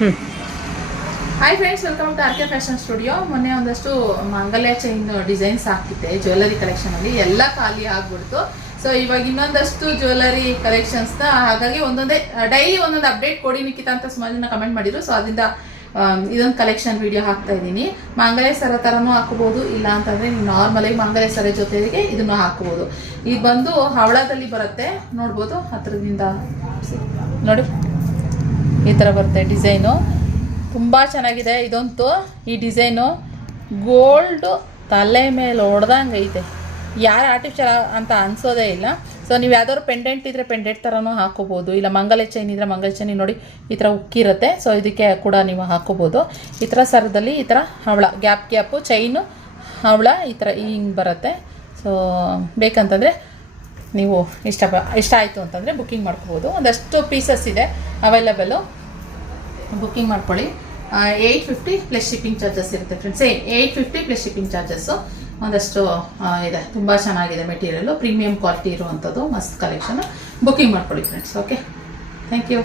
Hi friends, welcome to RK fashion studio. ಮೊನ್ನೆ ಒಂದಷ್ಟು ಮಂಗಲ್ಯ ಚೈನ್ ಡಿಸೈನ್ಸ್ ಹಾಕಿದ್ದೆ ಜ್ಯುವೆಲ್ಲರಿ ಕಲೆಕ್ಷನಲ್ಲಿ, ಎಲ್ಲ ಖಾಲಿ ಆಗ್ಬಿಡ್ತು. ಸೊ ಇವಾಗ ಇನ್ನೊಂದಷ್ಟು ಜ್ಯುವೆಲ್ಲರಿ ಕಲೆಕ್ಷನ್ಸ್ನ, ಹಾಗಾಗಿ ಒಂದೊಂದೇ ಡೈಲಿ ಒಂದೊಂದು ಅಪ್ಡೇಟ್ ಕೊಡಿ ನಿಖಿತಾ ಅಂತ ಸುಮಾರು ಜನ ಕಮೆಂಟ್ ಮಾಡಿದ್ರು. ಸೊ ಅದರಿಂದ ಇದೊಂದು ಕಲೆಕ್ಷನ್ ವಿಡಿಯೋ ಹಾಕ್ತಾ ಇದ್ದೀನಿ. ಮಾಂಗಲ್ಯ ಸರ ಥರನೂ ಹಾಕೋಬೋದು, ಇಲ್ಲ ಅಂತಂದರೆ ನೀವು ನಾರ್ಮಲಾಗಿ ಮಾಂಗಲ್ಯ ಸರ ಜೊತೆಗೆ ಇದನ್ನು ಹಾಕೋಬೋದು. ಇದು ಬಂದು ಹವಳದಲ್ಲಿ ಬರುತ್ತೆ, ನೋಡ್ಬೋದು ಹತ್ರದಿಂದ ನೋಡಿ. ಈ ಥರ ಬರುತ್ತೆ ಡಿಸೈನು, ತುಂಬ ಚೆನ್ನಾಗಿದೆ ಇದಂತೂ. ಈ ಡಿಸೈನು ಗೋಲ್ಡು ತಲೆ ಮೇಲೆ ಹೊಡೆದಂಗೆ ಐತೆ, ಯಾರು ಆರ್ಟಿಫಿಷಿಯಲ್ ಅಂತ ಅನಿಸೋದೇ ಇಲ್ಲ. ಸೊ ನೀವು ಯಾವ್ದಾದ್ರು ಪೆಂಡೆಂಟ್ ಇದ್ದರೆ ಪೆಂಡೆಂಟ್ ಥರನೂ ಹಾಕೋಬೋದು, ಇಲ್ಲ ಮಂಗಲ್ಯ ಚೈನ್ ಇದ್ದರೆ ಮಂಗಲ್ಯ ಚೈನ್ ನೋಡಿ ಈ ಥರ ಉಕ್ಕಿರುತ್ತೆ. ಸೊ ಇದಕ್ಕೆ ಕೂಡ ನೀವು ಹಾಕೋಬೋದು. ಈ ಥರ ಸರದಲ್ಲಿ ಈ ಥರ ಹವಳ ಗ್ಯಾಪು ಚೈನು ಹವಳ ಈ ಥರ ಹಿಂಗೆ ಬರುತ್ತೆ. ಸೊ ಬೇಕಂತಂದರೆ ನೀವು ಇಷ್ಟ ಆಯಿತು ಅಂತಂದರೆ ಬುಕ್ಕಿಂಗ್ ಮಾಡ್ಕೋಬೋದು. ಒಂದಷ್ಟು ಪೀಸಸ್ ಇದೆ ಅವೈಲಬಲು, ಬುಕ್ಕಿಂಗ್ ಮಾಡ್ಕೊಳ್ಳಿ. 850 ಪ್ಲಸ್ ಶಿಪ್ಪಿಂಗ್ ಚಾರ್ಜಸ್ ಇರುತ್ತೆ ಫ್ರೆಂಡ್ಸ್. 850 plus shipping charges. ಒಂದಷ್ಟು ಇದೆ, ತುಂಬ ಚೆನ್ನಾಗಿದೆ ಮೆಟೀರಿಯಲು, ಪ್ರೀಮಿಯಂ ಕ್ವಾಲಿಟಿ ಇರುವಂಥದ್ದು, ಮಸ್ತ್ ಕಲೆಕ್ಷನು. ಬುಕ್ಕಿಂಗ್ ಮಾಡ್ಕೊಳ್ಳಿ ಫ್ರೆಂಡ್ಸ್. Okay, thank you.